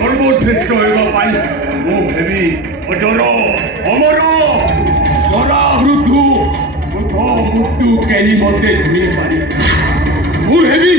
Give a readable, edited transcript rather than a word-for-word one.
সর্বশ্রেষ্ঠ হইবা পাই ও ভেবি অজর অমর জরা মৃত্যু মৃত্যু কেলি মধ্যে ধুয়ে পারি ମୁଁ ହେବି